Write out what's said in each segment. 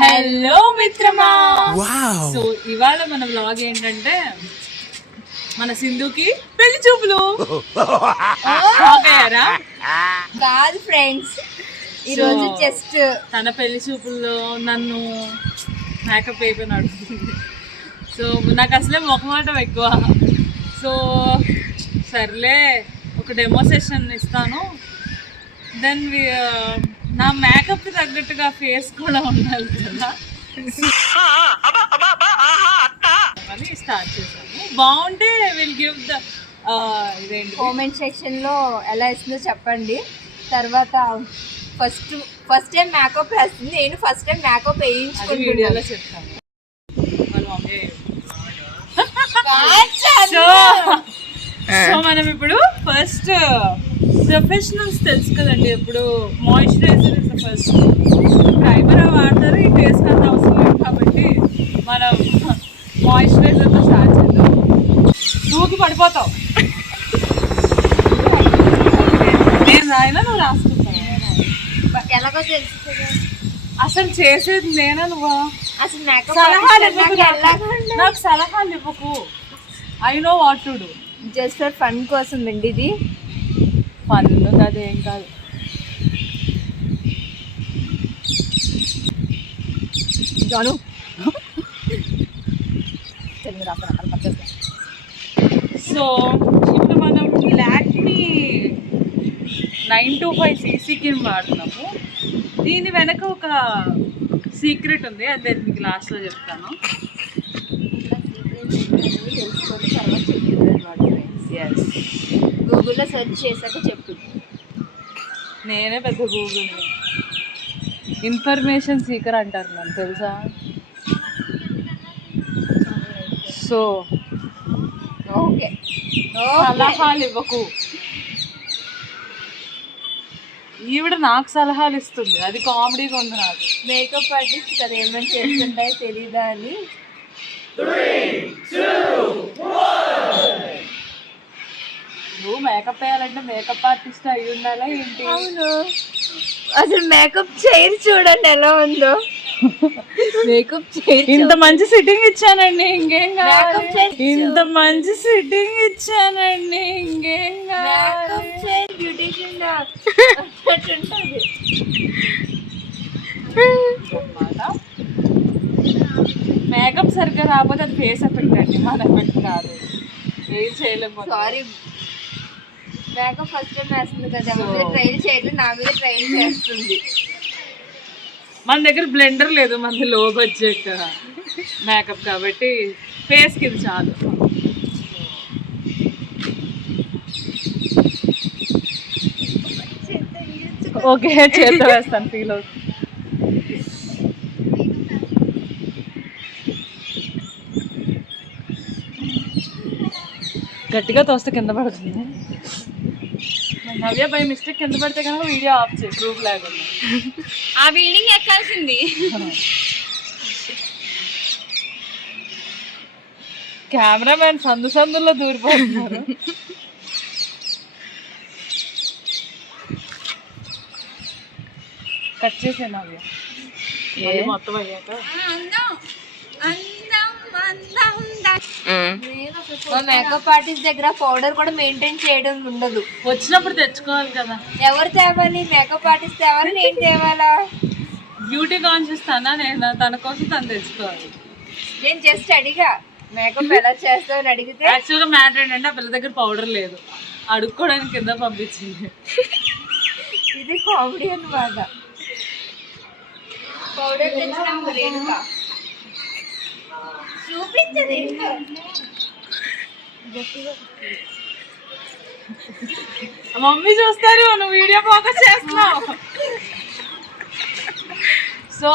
Hello మిత్రమా. So ఇవాళ మన వ్లాగ్ ఏంటంటే మన సింధుకి పెళ్లి చూపులు. కాదు ఫ్రెండ్స్, ఈరోజు జస్ట్ తన పెళ్లి చూపుల్లో నన్ను మేకప్ అయిపోయి నడుస్తుంది. సో నాకు అసలే మొహమాటం ఎక్కువ. సో సర్లే ఒక డెమో సెషన్ ఇస్తాను, దెన్ నా మేకప్ తగ్గట్టుగా ఫేస్ కూడా ఉండాలి కదా అని స్టార్ట్ చేశాను. బాగుంటే విల్ గివ్ ద ఇదేంటి కామెంట్ సెక్షన్ లో ఎలా ఇస్తుందో చెప్పండి. తర్వాత ఫస్ట్ టైం మేకప్ వేస్తుంది, నేను ఫస్ట్ టైం మేకప్ వేయించుకుని వీడియోలో చెప్తాను. వాళ్ళ మమ్మీ సో మనం ఇప్పుడు ఫస్ట్ ప్రొఫెషనల్స్ తెలుసు కదండి, ఎప్పుడు moisturiser is the first. Primer వాడతారు, ఈ ఫేస్ అంత అవసరం లేదు కాబట్టి మనం మాయిశ్చరైజర్తో స్టార్ట్ చేద్దాం. దూకి పడిపోతావు, నేను రాయినా నువ్వు రాసుకుంటావు. ఎలాగో తెలుస్తుంది అసలు చేసేది నేనా నువ్వా? అసలు మేకప్ నాకు సలహాలు ఇవ్వకు. I know what to do. Just for fun కోసం అండి, ఇది ఫన్ అదేం కాదు. జాను సో ఇప్పుడు మనం లాక్మీ 925 CC క్రీమ్ వాడుతున్నాము. దీని వెనక ఒక సీక్రెట్ ఉంది, అది నేను మీకు లాస్ట్లో చెప్తాను. గూగుల్లో సెర్చ్ చేశాక చెప్పు. నేనే పెద్ద గూగుల్ ఇన్ఫర్మేషన్ సీకర్ అంటారు నన్ను, తెలుసా? సో ఓకే, సలహాలు ఇవ్వకు. ఈవిడ నాకు సలహాలు ఇస్తుంది, అది కామెడీగా ఉంది. నాకు మేకప్ ఆర్టిస్ట్ కదా, ఏమైనా చేస్తుంటాయో తెలీదా అని. నువ్వు మేకప్ వేయాలంటే మేకప్ ఆర్టిస్ట్ అయి ఉండాలా ఏంటి? అవును, అసలు మేకప్ చైర్ చూడండి ఎలా ఉందో. మేకప్ చైర్ ఇంత మంచి సిట్టింగ్ ఇచ్చానండి, ఇంకేం కావాలి? ఇంత మంచి సిట్టింగ్ ఇచ్చానండి, ఇంకేం కావాలి? బ్యూటిషియన్ మేకప్ సరిగ్గా రాకపోతే అది ఫేస్ ఎఫెక్ట్ అండి, మన ఎఫెక్ట్ కాదు. ఏం చేయలేము. సారీ, మేకప్ ఫస్ట్ టైం వేస్తుంది కదా, ట్రైల్ చేయట్లేదు, నా మీద ట్రైల్ చేస్తుంది. మన దగ్గర బ్లెండర్ లేదు, మనది లో బడ్జెట్ మేకప్ కాబట్టి ఫేస్కి ఇది చాలు. ఓకే, చేత వేస్తాను, ఫీల్ అవుతుంది. గట్టిగా తోస్తే కింద పడుతుంది. నవ్య బై మిస్టేక్ కింద పడితే కనుక వీడియో ఆఫ్ చేయి, ప్రూఫ్ లేకుండా. ఆ బిల్డింగ్ ఎక్కాల్సింది. కెమెరామెన్ సందులో దూరిపోతున్నారు. కట్ చేసే నవ్య మొత్తం అయ్యాక. మేకప్ ఆర్టిస్ట్ దగ్గర పౌడర్ కూడా మెయింటైన్ చేయడం ఉండదు. వచ్చినప్పుడు తెచ్చుకోవాలి కదా. ఎవరు తేవాలి? మేకప్ ఆర్టిస్ట్ తేవాలి, నేను తేవాలా? బ్యూటీ కాన్షియస్ నేను, తన కోసం తను తెచ్చుకోవాలి. నేను జస్ట్ అడిగా మేకప్ ఎలా చేస్తావు అని అడిగితే, యాక్చువల్గా మ్యాటర్ ఏంటంటే ఆ పిల్ల దగ్గర పౌడర్ లేదు, అడుక్కోవడానికి కింద పంపించింది. ఇది కామెడీ అన్నమాట. పౌడర్ తెచ్చినాము రేణుకా, చూపించదు. మమ్మీ చూస్తారు, నువ్వు వీడియో ఫోకస్ చేస్తున్నావు. సో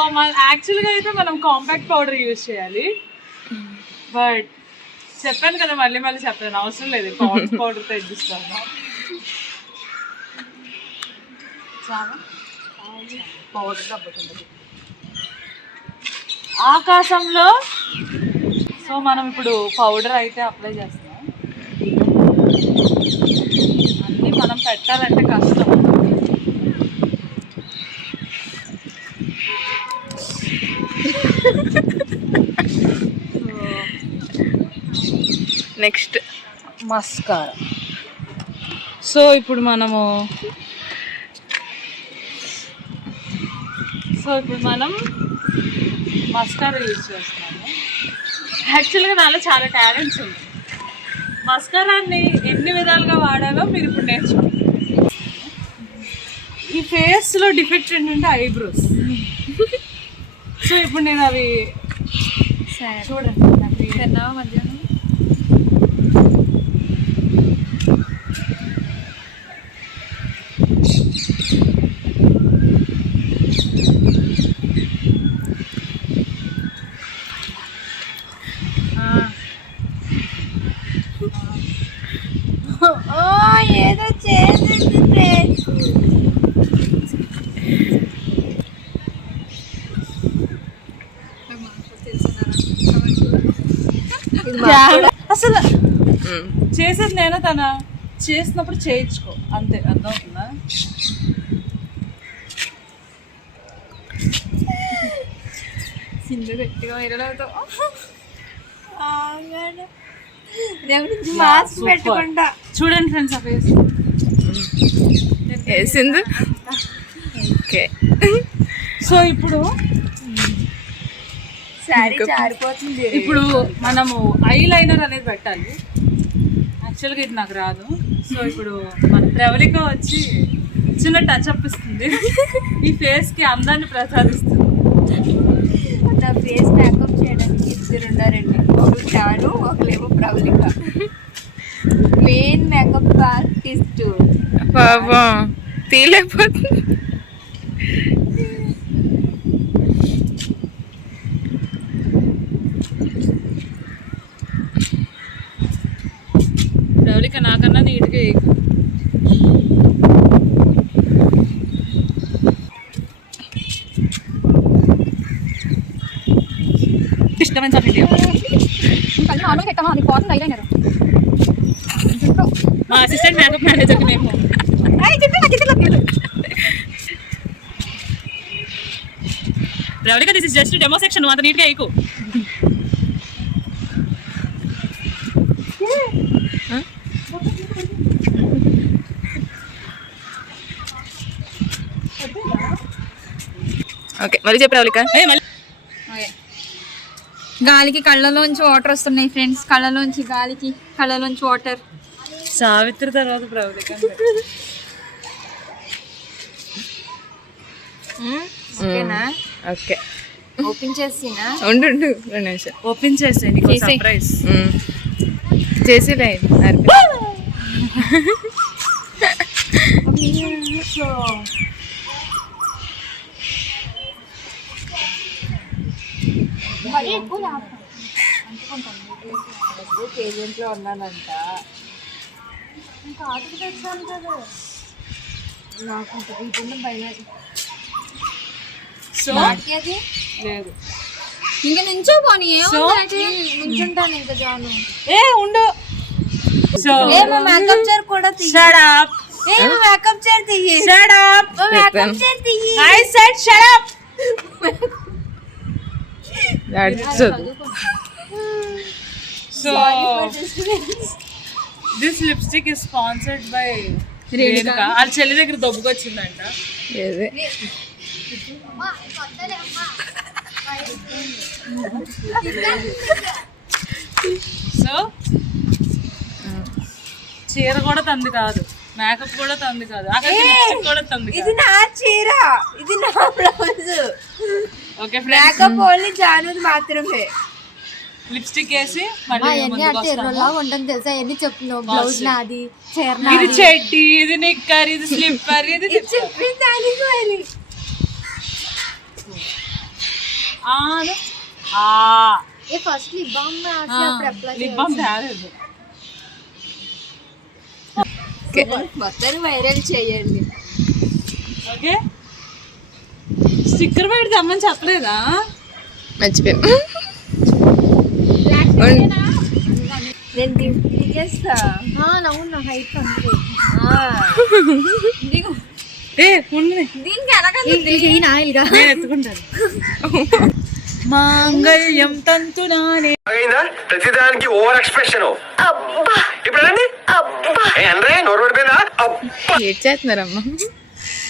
యాక్చువల్గా అయితే మనం కాంపాక్ట్ పౌడర్ యూజ్ చేయాలి, బట్ చెప్పాను కదా, మళ్ళీ చెప్పాను, అవసరం లేదు, పాండ్స్ పౌడర్తో ఎగ్గిస్తాను. చాలా పౌడర్ తగ్గుతుంది ఆకాశంలో. సో మనం ఇప్పుడు పౌడర్ అయితే అప్లై చేస్తున్నాం. అన్నీ మనం పెట్టాలంటే కష్టం. Next mascara. సో ఇప్పుడు మనం మస్కారా యూజ్ చేస్తున్నాము. యాక్చువల్గా నాలో చాలా టాలెంట్స్ ఉంది. మస్కారాన్ని ఎన్ని విధాలుగా వాడాలో మీరు ఇప్పుడు నేర్చుకోండి. ఈ ఫేస్లో డిఫెక్ట్ ఏంటంటే ఐబ్రోస్. సో ఇప్పుడు నేను అవి చూడండి మధ్యాహ్నం ఏదో చేసింది. అసలు చేసేది నేను తన చేసినప్పుడు చేయించుకో అంతే. అర్థమవుతుందా? సింధు గట్టిగా వైరల్ అవుతావు. మాస్క్ పెట్టుకుంటా చూడండి ఫ్రెండ్స్ ఆ ఫేస్. వేసింది. ఓకే. సో ఇప్పుడు శారీ జారిపోతుంది. ఇప్పుడు మనము ఐ లైనర్ అనేది పెట్టాలి. యాక్చువల్గా ఇది నాకు రాదు. సో ఇప్పుడు మన ప్రవళిక వచ్చి చిన్న టచ్ అప్ ఇస్తుంది. ఈ ఫేస్కి అందాన్ని ప్రసాదిస్తుంది. నా ఫేస్ మేకప్ చేయడానికి ఇద్దరు ఉన్నారండి. ఒకరు చాను, ఒకరేమో ప్రవళిక. Main makeup artist. బాబా తీలేకపోతుంది. ప్రవళిక నాకన్నా నీట్గా వేయకు. Disturbance of India. మా అసిస్టెంట్ మేకప్ మేనేజర్కి మేము Pravallika this is just demo section. అంత నీట్గా వేయకు. ఓకే మళ్ళీ చెప్పు ప్రవళిక. గాలికి కళ్ళలోంచి వాటర్ వస్తున్నాయి ఫ్రెండ్స్. కళ్ళలోంచి గాలికి కళ్ళలోంచి వాటర్. సావిత్రి తర్వాత ప్రవళిక. ఓకేనా? ఓకే ఓపెన్ చేసినా ఉండు 2 నిమిషాలు. ఓపెన్ చేసేయండి. సర్ప్రైజ్ చేసి పేజెంట్లో ఉన్నానంట. ఇంకా ఆటకు తెచ్చాను కదా. నాకు ఇంత వీటిలో భయం. సో అది లేదు. ఇంకా నుంచో పోనీ నుంచుంటాను ఇంకా జాను. ఉండు. సో మేకప్ చైర్ కూడా షట్ అప్. మేకప్ చైర్ తీయి. Shut up. మేకప్ చైర్ తీయి. I said shut up. So this lipstick is sponsored by Renuka. వాళ్ళ చెల్లి దగ్గర దొబ్బుకొచ్చిందంట. సో చీర కూడా తంది కాదు, మేకప్ కూడా తంది కాదు, లిప్స్టిక్ కూడా తంది కాదు. ఇది నా చీర, ఇది నా బ్లౌజ్. ఓకే మేకప్ ఓన్లీ జానుది మాత్రమే. లిప్స్టిక్ వేసి మళ్ళీ ఉంటుంది తెలుసా. ఎన్ని చెప్తున్నావు? బ్లౌజ్ నాది, చీర ఇది చెడ్డి, ఇది నిక్కర్, ఇది స్లిప్పర్, ఇది చెప్పింది మరి. ఫస్ట్ లిప్ బామ్ తేలేదు. మొత్తం వైరల్ చేయండి. ఓకే స్టిక్కర్ పెడితే అమ్మని చెప్పలేదా? మర్చిపోయాను. నేను దిగేస్తా. అవును హైట్ దీనికి ఎత్తుకుంటాను. మాంగళ్యం తంతునానే. అయిందా ప్రతిదానికి ఓవర్ ఎక్స్ప్రెషన్. ఇప్పుడు నోరు పడిపోయిందా? ఏడ్ చేస్తున్నారమ్మా.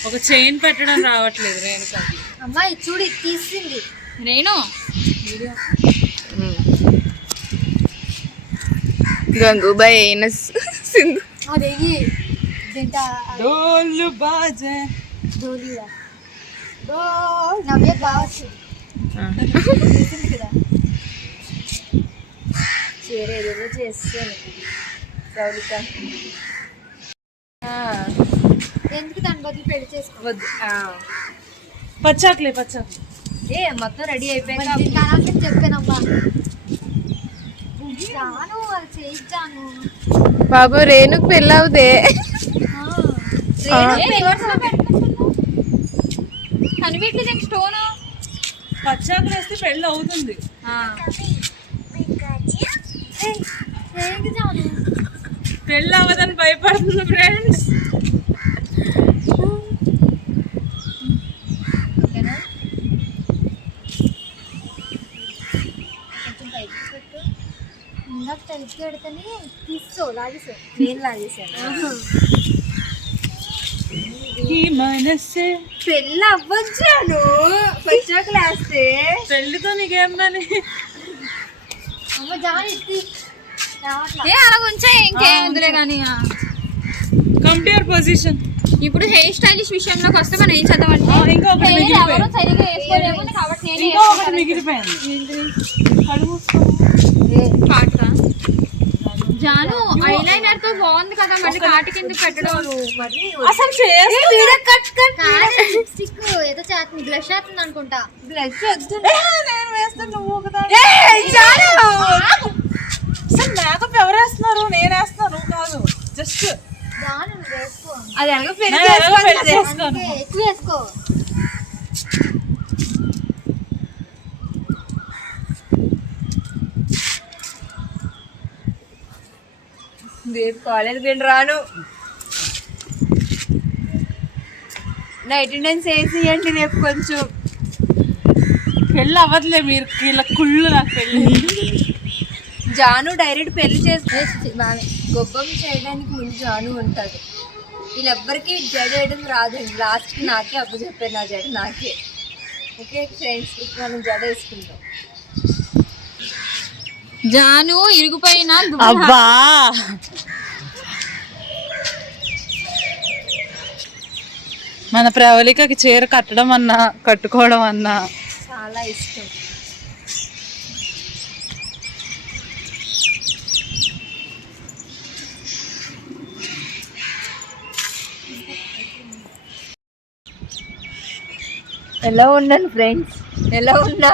ఒక చైన్ పెట్టడం రావట్లేదు రేణుక. అమ్మా ఇది చూడు, ఇది తీసింది నేను గంగూబాయ్ అయిన సింధు. అదే డోలు బాజే డోలియా నవ్య బావచ్చు కదా. చేరేదేదో చేస్తాను రౌలిక. ఎందుకు దాని బదులు పెళ్లి చేసుకోవద్దు. పచ్చాకులే ఏ మొత్తం రెడీ అయిపోయాక చెప్పానమ్మా. జాను అది చేయించాను బాబు రేణుకు పెళ్ళవుదే. కనిపెట్టలేదు స్టోన్. పచ్చాకులు వేస్తే పెళ్ళి అవుతుంది. పెళ్ళి అవ్వదని భయపడుతుంది ఫ్రెండ్స్. ఇందాక తెలిసి పెడితేనే తీసుకో లాగేసా. నేను లాగేసాను. ఈ మనసే పెళ్ళి అవ్వచ్చాను పచ్చాకులు వేస్తే. పెళ్ళితో నీకేం పని? అమ్మ జాన్ ఇట్టి అలా ఉంచే ఇంకేముందిలే కానీ. Come to your position. ఇప్పుడు హెయిర్ స్టైలిష్ విషయంలోకి వస్తే మనం ఏం చేద్దామంటే ఇంకొకటి మిగిలిపోయింది. సరిగ్గా వేసుకోలేము కాబట్టి నేను ఇంకొకటి మిగిలిపోయింది. కళ్ళు మూసుకో. కాటుగా జాను ఐలైనర్ తో బాగుంది కదా, మళ్ళీ కాటు కింద పెట్టడం. అసలు చేస్తా స్టిక్ ఏదో చేస్తుంది, బ్లష్ చేస్తుంది అనుకుంటా. బ్లష్ వద్దు, నేను వేస్తాను. నువ్వు ఒకదా అసలు మేకప్ ఎవరు వేస్తున్నారు? నేను వేస్తాను కాదు. జస్ట్ అది ఎలాగో పెళ్లి చేసుకోను. ఎక్కువ వేసుకో. రేపు కాలేజ్కి వెళ్ళి రాను. నా అటెండెన్స్ వేసేయండి రేపు కొంచెం. పెళ్ళి అవ్వదులే మీరు, ఇలా కుళ్ళు నాకు పెళ్ళి. జాను డైరెక్ట్ పెళ్లి చేసి గొప్పం చేయడానికి ముందు జాను ఉంటుంది. వీళ్ళెవ్వరికి జడ వేయడం రాదండి. లాస్ట్కి నాకే అప్పు చెప్పారు, నా జడ నాకే. ఓకే ఫ్రెండ్స్, ఇప్పుడు మనం జడ వేసుకుంటాం. జాను ఇరుగుపోయిన అబ్బా మన ప్రవళికకి చీర కట్టడం అన్నా కట్టుకోవడం అన్నా చాలా ఇష్టం. ఎలా ఉన్నాను ఫ్రెండ్స్? ఎలా ఉన్నా?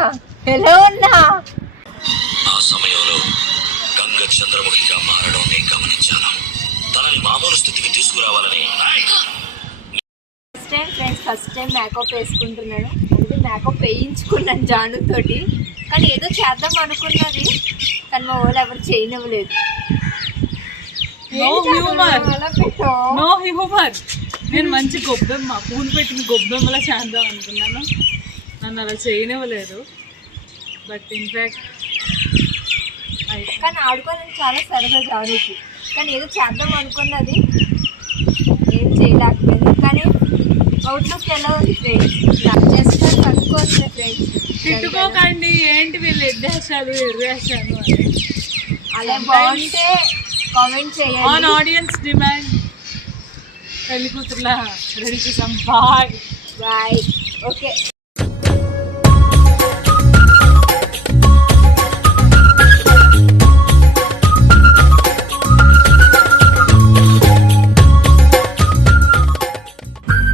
ఆ సమయంలో గంగ చంద్రముఖిగా మారడం నేను గమనించాను. తనని మామూలు స్థితికి తీసుకురావాలని ఫస్ట్ టైం మేకప్ వేసుకుంటున్నాను. అంటే మేకప్ వేయించుకున్నాను జాను తోటి, కానీ ఏదో చేద్దాం అనుకున్నది, కానీ మా వాళ్ళు ఎవరు చేయనివ్వలేదు. No humour. నేను మంచి గొబ్బెమ్మ, పూలు పెట్టిన గొబ్బెమ్మలా చేద్దాం అనుకున్నాను, నన్ను అలా చేయనివ్వలేదు. బట్ ఇన్ఫాక్ట్ కానీ ఆడుకోవాలని చాలా సరదా జానుకి, కానీ ఏదో చేద్దాం అనుకున్నది, ఏం చేయలేకపోయింది. కానీ అవుట్లుక్ ఎలా ఉంది ఫ్రెండ్స్? జస్ట్ కనుక్కోవచ్చు ఫ్రెండ్స్. తిట్టుకోకండి, ఏంటి వీళ్ళు ఎద్దేశాలు ఎర్రేశాను అని. అలా బాగుంటే కామెంట్ చేయండి. ఆన్ ఆడియన్స్ డిమాండ్ పెళ్లి కూతుర్లా రెడీ చేసాం. Bye bye. Okay.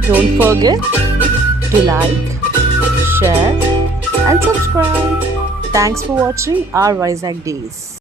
Don't forget to like, share and subscribe. Thanks for watching our Vizag Days.